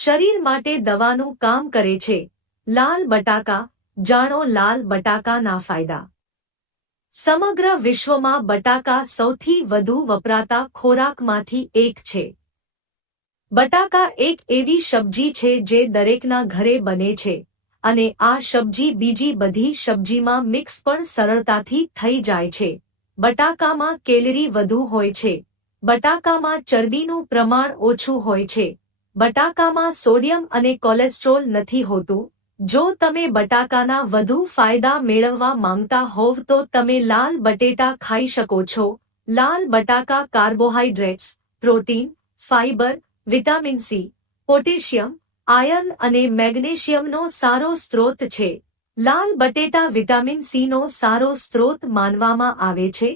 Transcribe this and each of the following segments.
શરીર માટે દવાનું કામ કરે છે। લાલ બટાકા, જાણો લાલ બટાકાના ફાયદા। સમગ્ર વિશ્વમાં બટાકા સૌથી વધુ વપરાતા ખોરાકમાંથી એક છે। બટાકા એક એવી સબ્જી છે જે દરેકના ઘરે બને છે અને આ સબ્જી બીજી બધી સબ્જીમાં મિક્સ પણ સરળતાથી થઈ જાય છે। બટાકામાં કેલરી વધુ હોય છે। બટાકામાં ચરબીનું પ્રમાણ ઓછું હોય છે। બટાકામાં સોડિયમ અને કોલેસ્ટ્રોલ નથી હોતું। જો તમે બટાકાના વધુ ફાયદા મેળવવા માંગતા હોવ તો તમે લાલ બટેટા ખાઈ શકો છો। લાલ બટાકા carbohydrates, protein, fibre, vitamin C, potassium, iron અને મેગ્નેશિયમનો સારો સ્ત્રોત છે। લાલ બટેટા વિટામિન સીનો સારો સ્ત્રોત માનવામાં આવે છે।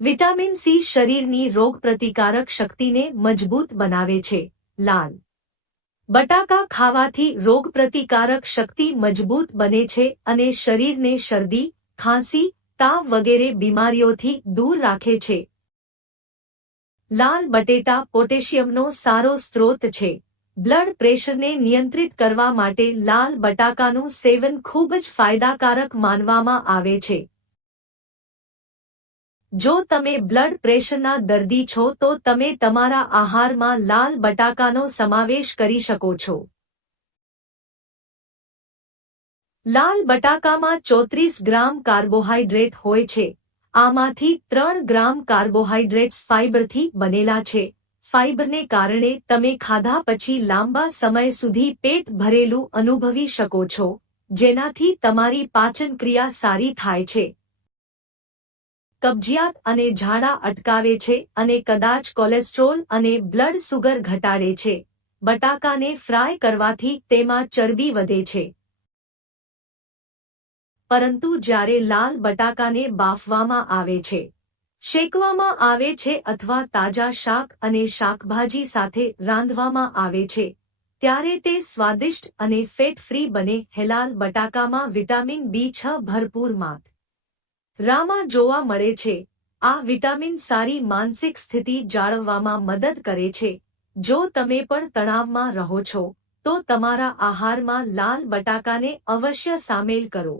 વિટામિન સી શરીરની રોગપ્રતિકારક શક્તિને મજબૂત બનાવે છે। લાલ બટાકા ખાવાથી રોગપ્રતિકારક શક્તિ મજબૂત બને છે અને શરીરને શરદી, ખાંસી, તાવ વગેરે બીમારીઓથી દૂર રાખે છે। લાલ બટેટા પોટેશિયમનો સારો સ્ત્રોત છે। બ્લડ પ્રેશરને નિયંત્રિત કરવા માટે લાલ બટાકાનું સેવન ખૂબ જ ફાયદાકારક માનવામાં આવે છે। જો તમે બ્લડ પ્રેશરના દર્દી છો તો તમે તમારા આહારમાં લાલ બટાકાનો સમાવેશ કરી શકો છો। લાલ બટાકામાં 34 ગ્રામ કાર્બોહાઈડ્રેટ હોય છે। આમાંથી 3 ગ્રામ કાર્બોહાઈડ્રેટ્સ ફાઇબરથી બનેલા છે। ફાઇબરને કારણે તમે ખાધા પછી લાંબા સમય સુધી પેટ ભરેલું અનુભવી શકો છો, જેનાથી તમારી પાચન ક્રિયા સારી થાય છે। કબજિયાત અને ઝાડા અટકાવે છે અને કદાચ કોલેસ્ટ્રોલ અને બ્લડ સુગર ઘટાડે છે। બટાકાને ફ્રાય કરવાથી તેમાં ચરબી વધે છે। પરંતુ જ્યારે લાલ બટાકાને બાફવામાં આવે છે, શેકવામાં આવે છે અથવા તાજા શાક અને શાકભાજી સાથે રાંધવામાં આવે છે, ત્યારે તે સ્વાદિષ્ટ અને ફેટ ફ્રી બને છે। લાલ બટાકામાં વિટામિન B6 ભરપૂર માત્રામાં જોવા મળે છે। આ વિટામિન સારી માનસિક સ્થિતિ જાળવવામાં મદદ કરે છે। જો તમે પણ તણાવમાં રહો છો તો તમારા આહારમાં લાલ બટાકાને અવશ્ય સામેલ કરો।